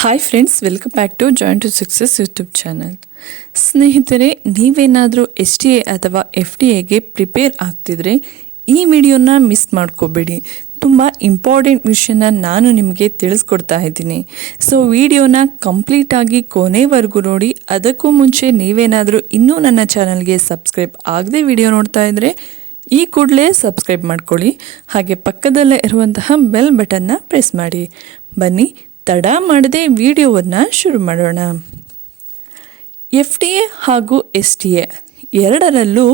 Hi friends welcome back to joint to success YouTube channel ಸ್ನೇಹಿತರೆ, ನೀವೇನಾದರೂ S T A ಅಥವಾ F D ಎಗೆ prepare ಆಗ್ತಿದ್ರೆ ಈ ವಿಡಿಯೋನ ಮಿಸ್ ಮಾಡ್ಕೋಬೇಡಿ. ತುಂಬ ಇಂಪಾರ್ಟೆಂಟ್ ವಿಷಯನ ನಾನು ನಿಮಗೆ ತಿಳಿಸ್ಕೊಡ್ತಾ ಇದ್ದೀನಿ. ಸೊ ವಿಡಿಯೋನ ಕಂಪ್ಲೀಟಾಗಿ ಕೊನೆವರೆಗೂ ನೋಡಿ, ಅದಕ್ಕೂ ಮುಂಚೆ ನೀವೇನಾದರೂ ಇನ್ನೂ ನನ್ನ ಚಾನಲ್ಗೆ ಸಬ್ಸ್ಕ್ರೈಬ್ ಆಗದೆ ವಿಡಿಯೋ ನೋಡ್ತಾ ಇದ್ದರೆ ಈ ಕೂಡಲೇ ಸಬ್ಸ್ಕ್ರೈಬ್ ಮಾಡ್ಕೊಳ್ಳಿ. ಹಾಗೆ ಪಕ್ಕದಲ್ಲೇ ಇರುವಂತಹ ಬೆಲ್ ಬಟನ್ನ ಪ್ರೆಸ್ ಮಾಡಿ. ಬನ್ನಿ ತಡ ಮಾಡದೆ ವಿಡಿಯೋವನ್ನು ಶುರು ಮಾಡೋಣ. ಎಫ್ ಡಿ ಎ ಹಾಗೂ ಎಸ್ ಟಿ ಎ ಎರಡರಲ್ಲೂ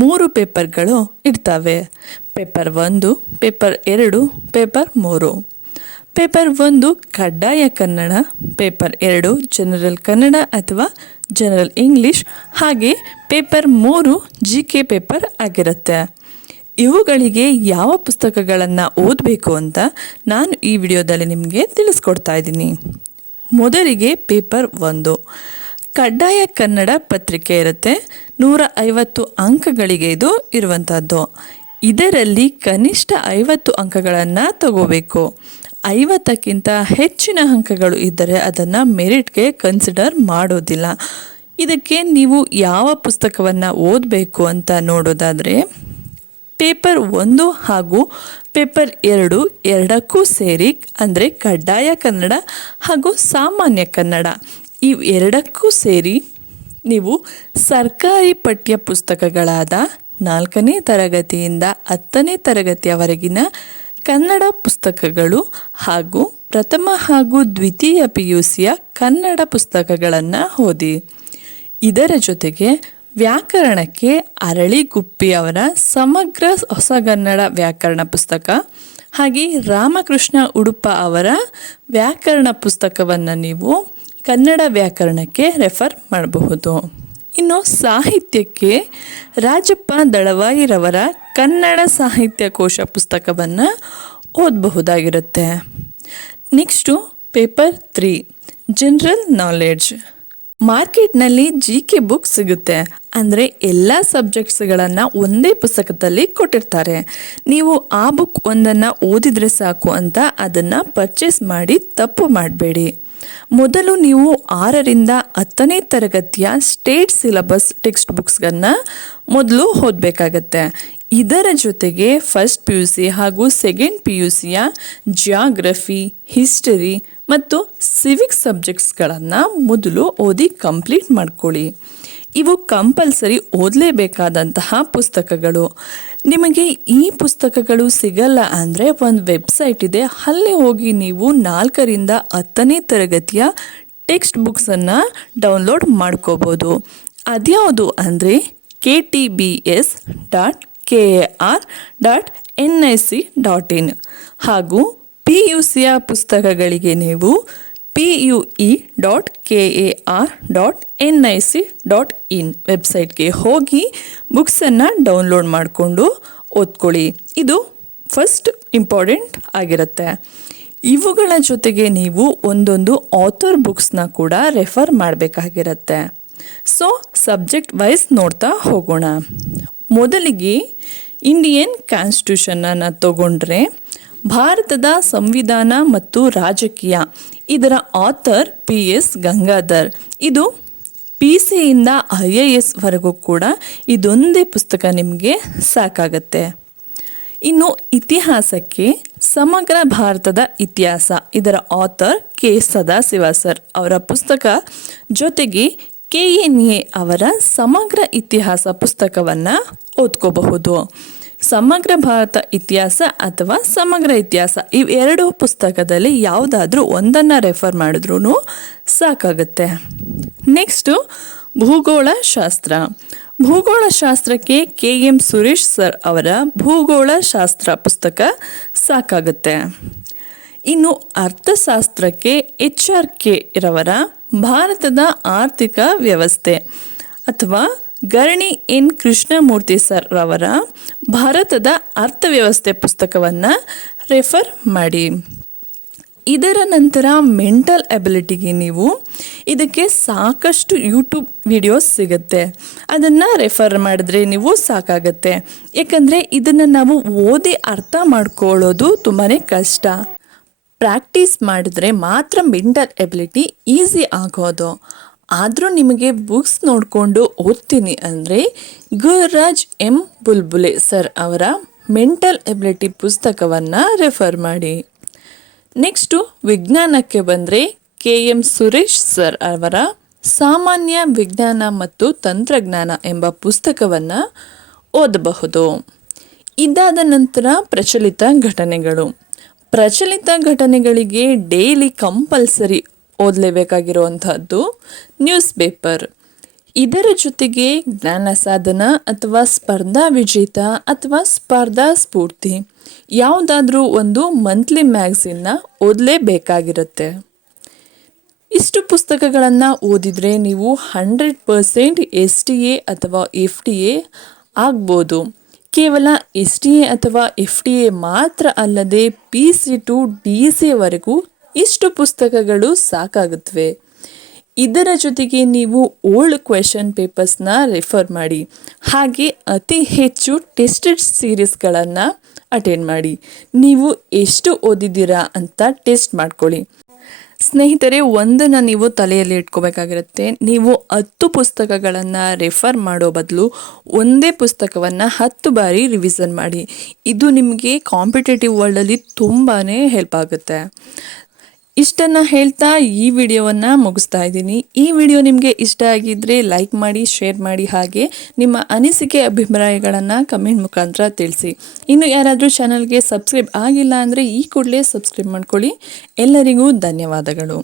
ಮೂರು ಪೇಪರ್ಗಳು ಇರ್ತವೆ ಪೇಪರ್ ಒಂದು, ಪೇಪರ್ ಎರಡು, ಪೇಪರ್ ಮೂರು. ಪೇಪರ್ ಒಂದು ಕಡ್ಡಾಯ ಕನ್ನಡ, ಪೇಪರ್ ಎರಡು ಜನರಲ್ ಕನ್ನಡ ಅಥವಾ ಜನರಲ್ ಇಂಗ್ಲಿಷ್, ಹಾಗೆ ಪೇಪರ್ ಮೂರು ಜಿ ಕೆ ಪೇಪರ್ ಆಗಿರುತ್ತೆ. ಇವುಗಳಿಗೆ ಯಾವ ಪುಸ್ತಕಗಳನ್ನು ಓದಬೇಕು ಅಂತ ನಾನು ಈ ವಿಡಿಯೋದಲ್ಲಿ ನಿಮಗೆ ತಿಳಿಸ್ಕೊಡ್ತಾ ಇದ್ದೀನಿ. ಮೊದಲಿಗೆ ಪೇಪರ್ ಒಂದು. ಕಡ್ಡಾಯ ಕನ್ನಡ ಪತ್ರಿಕೆ ಇರುತ್ತೆ. ನೂರ ಐವತ್ತು ಅಂಕಗಳಿಗೆ ಇದು ಇರುವಂಥದ್ದು ಇದರಲ್ಲಿ ಕನಿಷ್ಠ ಐವತ್ತು ಅಂಕಗಳನ್ನು ತಗೋಬೇಕು. ಐವತ್ತಕ್ಕಿಂತ ಹೆಚ್ಚಿನ ಅಂಕಗಳು ಇದ್ದರೆ ಅದನ್ನು ಮೆರಿಟ್ಗೆ ಕನ್ಸಿಡರ್ ಮಾಡೋದಿಲ್ಲ. ಇದಕ್ಕೆ ನೀವು ಯಾವ ಪುಸ್ತಕವನ್ನು ಓದಬೇಕು ಅಂತ ನೋಡೋದಾದರೆ ಪೇಪರ್ ಒಂದು ಹಾಗೂ ಪೇಪರ್ ಎರಡು ಎರಡಕ್ಕೂ ಸೇರಿ ಅಂದರೆ ಕಡ್ಡಾಯ ಕನ್ನಡ ಹಾಗೂ ಸಾಮಾನ್ಯ ಕನ್ನಡ. ಇವು ಎರಡಕ್ಕೂ ಸೇರಿ ನೀವು ಸರ್ಕಾರಿ ಪಠ್ಯ ಪುಸ್ತಕಗಳಾದ ನಾಲ್ಕನೇ ತರಗತಿಯಿಂದ ಹತ್ತನೇ ತರಗತಿಯವರೆಗಿನ ಕನ್ನಡ ಪುಸ್ತಕಗಳು ಹಾಗೂ ಪ್ರಥಮ ಹಾಗೂ ದ್ವಿತೀಯ ಪಿ ಯು ಸಿಯ ಕನ್ನಡ ಪುಸ್ತಕಗಳನ್ನು ಓದಿ. ಇದರ ಜೊತೆಗೆ ವ್ಯಾಕರಣಕ್ಕೆ ಅರಳಿಗುಪ್ಪಿ ಅವರ ಸಮಗ್ರ ಹೊಸಗನ್ನಡ ವ್ಯಾಕರಣ ಪುಸ್ತಕ ಹಾಗೆ ರಾಮಕೃಷ್ಣ ಉಡುಪ ಅವರ ವ್ಯಾಕರಣ ಪುಸ್ತಕವನ್ನು ನೀವು ಕನ್ನಡ ವ್ಯಾಕರಣಕ್ಕೆ ರೆಫರ್ ಮಾಡಬಹುದು. ಇನ್ನು ಸಾಹಿತ್ಯಕ್ಕೆ ರಾಜಪ್ಪ ದಳವಾಯಿರವರ ಕನ್ನಡ ಸಾಹಿತ್ಯ ಕೋಶ ಪುಸ್ತಕವನ್ನು ಓದಬಹುದಾಗಿರುತ್ತೆ. Next paper three general knowledge ಮಾರ್ಕೆಟ್ನಲ್ಲಿ ಜಿ ಕೆ ಬುಕ್ ಸಿಗುತ್ತೆ. ಅಂದರೆ ಎಲ್ಲ ಸಬ್ಜೆಕ್ಟ್ಸ್ಗಳನ್ನು ಒಂದೇ ಪುಸ್ತಕದಲ್ಲಿ ಕೊಟ್ಟಿರ್ತಾರೆ. ನೀವು ಆ ಬುಕ್ ಒಂದನ್ನು ಓದಿದರೆ ಸಾಕು ಅಂತ ಅದನ್ನು ಪರ್ಚೇಸ್ ಮಾಡಿ ತಪ್ಪು ಮಾಡಬೇಡಿ. ಮೊದಲು ನೀವು ಆರರಿಂದ ಹತ್ತನೇ ತರಗತಿಯ ಸ್ಟೇಟ್ ಸಿಲಬಸ್ ಟೆಕ್ಸ್ಟ್ ಬುಕ್ಸ್ಗಳನ್ನು ಮೊದಲು ಓದಬೇಕಾಗತ್ತೆ. ಇದರ ಜೊತೆಗೆ ಫಸ್ಟ್ ಪಿ ಯು ಸಿ ಹಾಗೂ ಸೆಕೆಂಡ್ ಪಿ ಯು ಸಿಯ ಜಿಯಾಗ್ರಫಿ ಹಿಸ್ಟರಿ ಮತ್ತು ಸಿವಿಕ್ ಸಬ್ಜೆಕ್ಟ್ಸ್ಗಳನ್ನು ಮೊದಲು ಓದಿ ಕಂಪ್ಲೀಟ್ ಮಾಡ್ಕೊಳ್ಳಿ. ಇವು ಕಂಪಲ್ಸರಿ ಓದಲೇಬೇಕಾದಂತಹ ಪುಸ್ತಕಗಳು. ನಿಮಗೆ ಈ ಪುಸ್ತಕಗಳು ಸಿಗಲ್ಲ ಅಂದರೆ ಒಂದು ವೆಬ್ಸೈಟ್ ಇದೆ. ಅಲ್ಲಿ ಹೋಗಿ ನೀವು ನಾಲ್ಕರಿಂದ ಹತ್ತನೇ ತರಗತಿಯ ಟೆಕ್ಸ್ಟ್ ಬುಕ್ಸನ್ನು ಡೌನ್ಲೋಡ್ ಮಾಡ್ಕೋಬೋದು. ಅದ್ಯಾವುದು ಅಂದರೆ K T B S dot K A R dot N I C dot in ಹಾಗೂ ಪಿ ಯು ಸಿಯ ಪುಸ್ತಕಗಳಿಗೆ ನೀವು P U E dot K A R dot N I C dot in ವೆಬ್ಸೈಟ್ಗೆ ಹೋಗಿ ಬುಕ್ಸನ್ನು download ಮಾಡಿಕೊಂಡು ಓದ್ಕೊಳ್ಳಿ. ಇದು ಫಸ್ಟ್ ಇಂಪಾರ್ಟೆಂಟ್ ಆಗಿರುತ್ತೆ. ಇವುಗಳ ಜೊತೆಗೆ ನೀವು ಒಂದೊಂದು ಆಥರ್ ಬುಕ್ಸ್ನ ಕೂಡ ರೆಫರ್ ಮಾಡಬೇಕಾಗಿರುತ್ತೆ. ಸೊ, ಸಬ್ಜೆಕ್ಟ್ ವೈಸ್ ನೋಡ್ತಾ ಹೋಗೋಣ. ಮೊದಲಿಗೆ ಇಂಡಿಯನ್ ಕಾನ್ಸ್ಟಿಟ್ಯೂಷನನ್ನು ತಗೊಂಡ್ರೆ ಭಾರತದ ಸಂವಿಧಾನ ಮತ್ತು ರಾಜಕೀಯ. ಇದರ ಆಥರ್ ಪಿ ಎಸ್ ಗಂಗಾಧರ್. ಇದು ಪಿ ಸಿಯಿಂದ ಐ ಎ ಎಸ್ವರೆಗೂ ಕೂಡ ಇದೊಂದೇ ಪುಸ್ತಕ ನಿಮಗೆ ಸಾಕಾಗತ್ತೆ. ಇನ್ನು ಇತಿಹಾಸಕ್ಕೆ ಸಮಗ್ರ ಭಾರತದ ಇತಿಹಾಸ. ಇದರ ಆಥರ್ ಕೆ ಸದಾಶಿವ ಸರ್ ಅವರ ಪುಸ್ತಕ. ಜೊತೆಗೆ ಕೆ ಎನ್ ಎ ಅವರ ಸಮಗ್ರ ಇತಿಹಾಸ ಪುಸ್ತಕವನ್ನು ಓದ್ಕೋಬಹುದು. ಸಮಗ್ರ ಭಾರತ ಇತಿಹಾಸ ಅಥವಾ ಸಮಗ್ರ ಇತಿಹಾಸ ಇವೆರಡು ಪುಸ್ತಕದಲ್ಲಿ ಯಾವುದಾದ್ರೂ ಒಂದನ್ನು ರೆಫರ್ ಮಾಡಿದ್ರೂ ಸಾಕಾಗುತ್ತೆ. ನೆಕ್ಸ್ಟು ಭೂಗೋಳ ಶಾಸ್ತ್ರ ಭೂಗೋಳ ಶಾಸ್ತ್ರಕ್ಕೆ ಕೆ ಎಂ ಸುರೇಶ್ ಸರ್ ಅವರ ಭೂಗೋಳ ಶಾಸ್ತ್ರ ಪುಸ್ತಕ ಸಾಕಾಗುತ್ತೆ. ಇನ್ನು ಅರ್ಥಶಾಸ್ತ್ರಕ್ಕೆ ಎಚ್ ಆರ್ ಕೆ ರವರ ಭಾರತದ ಆರ್ಥಿಕ ವ್ಯವಸ್ಥೆ ಅಥವಾ ಗರಣಿ ಎನ್ ಕೃಷ್ಣಮೂರ್ತಿ ಸರ್ ರವರ ಭಾರತದ ಅರ್ಥವ್ಯವಸ್ಥೆ ಪುಸ್ತಕವನ್ನು ರೆಫರ್ ಮಾಡಿ. ಇದರ ನಂತರ ಮೆಂಟಲ್ ಎಬಿಲಿಟಿಗೆ ನೀವು ಇದಕ್ಕೆ ಸಾಕಷ್ಟು ಯೂಟ್ಯೂಬ್ ವಿಡಿಯೋಸ್ ಸಿಗುತ್ತೆ. ಅದನ್ನು ರೆಫರ್ ಮಾಡಿದ್ರೆ ನೀವು ಸಾಕಾಗತ್ತೆ. ಯಾಕಂದರೆ ಇದನ್ನು ನಾವು ಓದಿ ಅರ್ಥ ಮಾಡ್ಕೊಳ್ಳೋದು ತುಂಬಾ ಕಷ್ಟ. ಪ್ರಾಕ್ಟೀಸ್ ಮಾಡಿದ್ರೆ ಮಾತ್ರ ಮೆಂಟಲ್ ಎಬಿಲಿಟಿ ಈಸಿ ಆಗೋದು. ಆದರೂ ನಿಮಗೆ ಬುಕ್ಸ್ ನೋಡಿಕೊಂಡು ಓದ್ತೀನಿ ಅಂದರೆ ಗುರುರಾಜ್ ಎಂ ಬುಲ್ಬುಲೆ ಸರ್ ಅವರ ಮೆಂಟಲ್ ಎಬಿಲಿಟಿ ಪುಸ್ತಕವನ್ನು ರೆಫರ್ ಮಾಡಿ. ನೆಕ್ಸ್ಟು ವಿಜ್ಞಾನಕ್ಕೆ ಬಂದರೆ ಕೆ ಎಂ ಸುರೇಶ್ ಸರ್ ಅವರ ಸಾಮಾನ್ಯ ವಿಜ್ಞಾನ ಮತ್ತು ತಂತ್ರಜ್ಞಾನ ಎಂಬ ಪುಸ್ತಕವನ್ನು ಓದಬಹುದು. ಇದಾದ ನಂತರ ಪ್ರಚಲಿತ ಘಟನೆಗಳು. ಪ್ರಚಲಿತ ಘಟನೆಗಳಿಗೆ ಡೈಲಿ ಕಂಪಲ್ಸರಿ ಓದಲೇಬೇಕಾಗಿರುವಂತಹದ್ದು ನ್ಯೂಸ್ ಪೇಪರ್ ಇದರ ಜೊತೆಗೆ ಜ್ಞಾನ ಸಾಧನ ಅಥವಾ ಸ್ಪರ್ಧಾ ವಿಜೇತ ಅಥವಾ ಸ್ಪರ್ಧಾ ಸ್ಫೂರ್ತಿ ಯಾವುದಾದ್ರೂ ಒಂದು ಮಂತ್ಲಿ ಮ್ಯಾಗ್ಝಿನ್ನ ಓದಲೇಬೇಕಾಗಿರುತ್ತೆ. ಇಷ್ಟು ಪುಸ್ತಕಗಳನ್ನು ಓದಿದರೆ ನೀವು hundred percent S T A ಅಥವಾ ಎಫ್ ಟಿ ಎ ಆಗ್ಬೋದು. ಕೇವಲ ಎಸ್ ಟಿ ಎ ಅಥವಾ ಎಫ್ ಟಿ ಎ ಮಾತ್ರ ಅಲ್ಲದೆ ಪಿ ಸಿ ಟು ಡಿ ಸಿವರೆಗೂ ಇಷ್ಟು ಪುಸ್ತಕಗಳು ಸಾಕಾಗುತ್ತವೆ. ಇದರ ಜೊತೆಗೆ ನೀವು ಓಲ್ಡ್ ಕ್ವೆಶನ್ ಪೇಪರ್ಸ್ನ ರೆಫರ್ ಮಾಡಿ. ಹಾಗೆ ಅತಿ ಹೆಚ್ಚು ಟೆಸ್ಟೆಡ್ ಸೀರೀಸ್ಗಳನ್ನು ಅಟೆಂಡ್ ಮಾಡಿ. ನೀವು ಎಷ್ಟು ಓದಿದ್ದೀರಾ ಅಂತ ಟೆಸ್ಟ್ ಮಾಡ್ಕೊಳ್ಳಿ. ಸ್ನೇಹಿತರೆ, ಒಂದನ್ನು ನೀವು ತಲೆಯಲ್ಲಿ ಇಟ್ಕೋಬೇಕಾಗಿರುತ್ತೆ. ನೀವು ಹತ್ತು ಪುಸ್ತಕಗಳನ್ನು ರೆಫರ್ ಮಾಡೋ ಬದಲು ಒಂದೇ ಪುಸ್ತಕವನ್ನು ಹತ್ತು ಬಾರಿ ರಿವಿಸನ್ ಮಾಡಿ. ಇದು ನಿಮಗೆ ಕಾಂಪಿಟೇಟಿವ್ ವರ್ಲ್ಡಲ್ಲಿ ತುಂಬಾ ಹೆಲ್ಪ್ ಆಗುತ್ತೆ. ಇಷ್ಟನ್ನು ಹೇಳ್ತಾ ಈ ವಿಡಿಯೋವನ್ನು ಮುಗಿಸ್ತಾ ಇದ್ದೀನಿ. ಈ ವಿಡಿಯೋ ನಿಮಗೆ ಇಷ್ಟ ಆಗಿದ್ದರೆ ಲೈಕ್ ಮಾಡಿ, ಶೇರ್ ಮಾಡಿ ಹಾಗೆ ನಿಮ್ಮ ಅನಿಸಿಕೆ, ಅಭಿಪ್ರಾಯಗಳನ್ನು ಕಮೆಂಟ್ ಮುಖಾಂತರ ತಿಳಿಸಿ. ಇನ್ನು ಯಾರಾದರೂ ಚಾನಲ್ಗೆ ಸಬ್ಸ್ಕ್ರೈಬ್ ಆಗಿಲ್ಲ ಅಂದರೆ ಈ ಕೂಡಲೇ ಸಬ್ಸ್ಕ್ರೈಬ್ ಮಾಡ್ಕೊಳ್ಳಿ. ಎಲ್ಲರಿಗೂ ಧನ್ಯವಾದಗಳು.